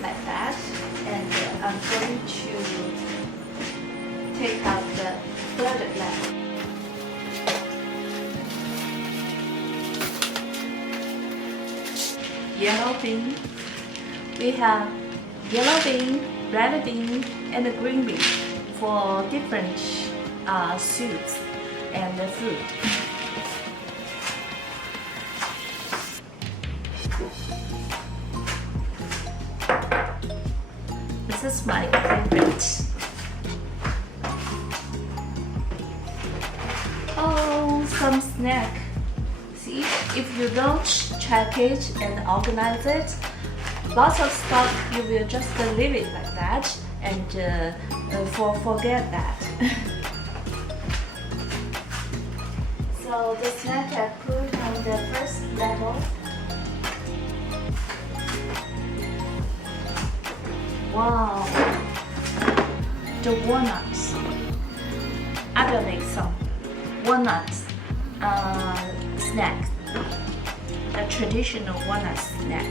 like that, and I'm going to take out the third level. Yellow bean. We have yellow bean, red bean, and the green bean for different soups and food. This is my favorite. Oh, some snack. See, if you don't check it and organize it, lots of stuff you will just leave it like that and forget that. So the snack I put on the first level. Wow, the walnuts. I will make some walnuts snack, a traditional walnut snack.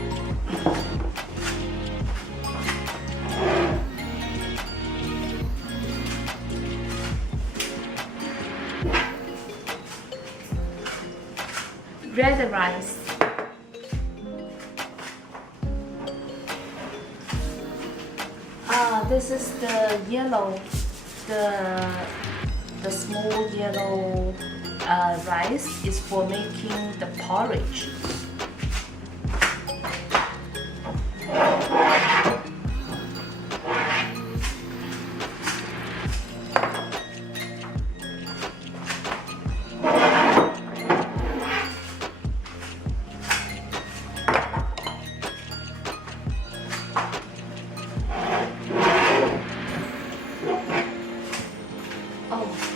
Red rice. This is the yellow, the small yellow rice is for making the porridge.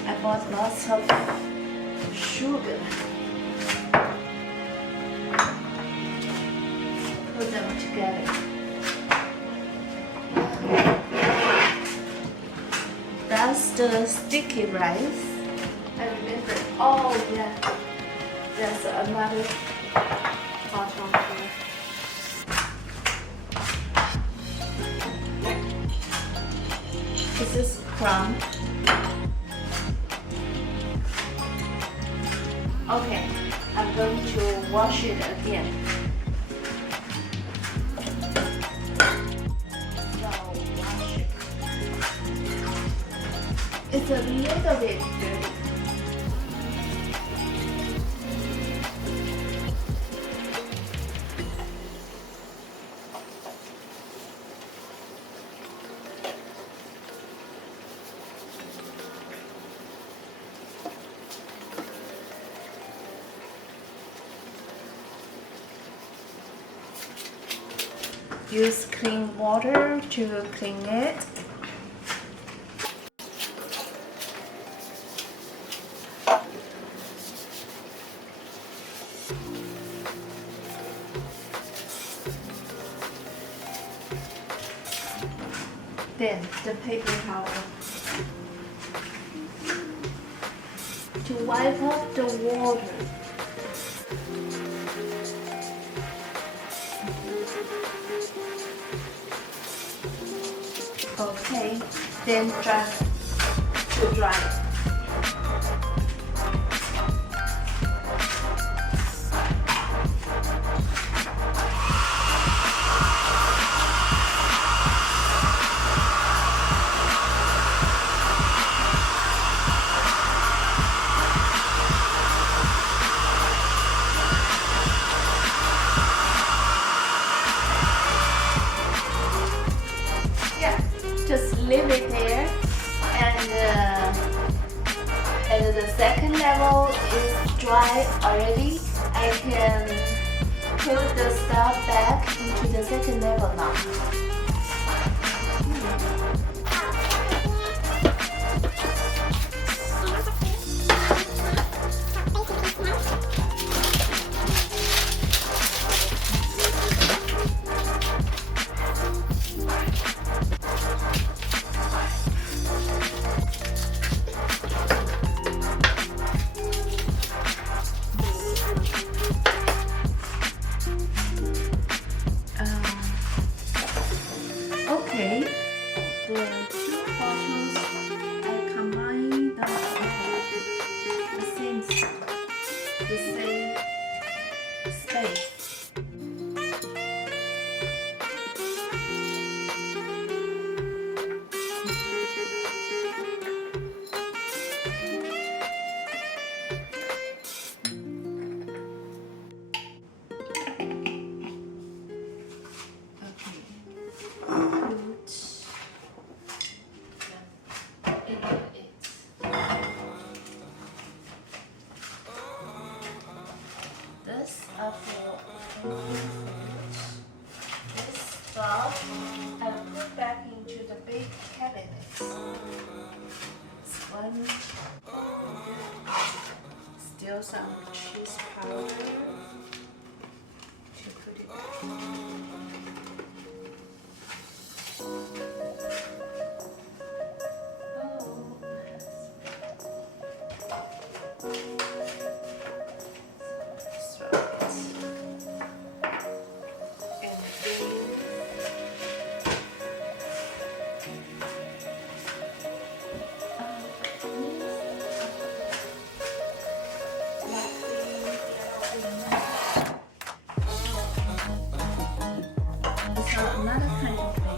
I bought lots of sugar. Put them together. That's the sticky rice. I remember. Oh yeah, there's another bottle here. This is crumb. Okay, I'm going to wash it again. So wash it. It's a little bit dirty. Use clean water to clean it. Then the paper towel to wipe off the water. Okay, then dry to dry. Just leave it there, and the second level is dry already. I can put the stuff back into the second level now. the two bottles, I combine the same space. This for this stuff I put back into the big cabinet. This one, still some cheese powder to put it back. Another kind of thing.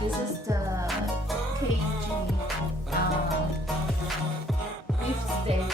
This is the kg beef steak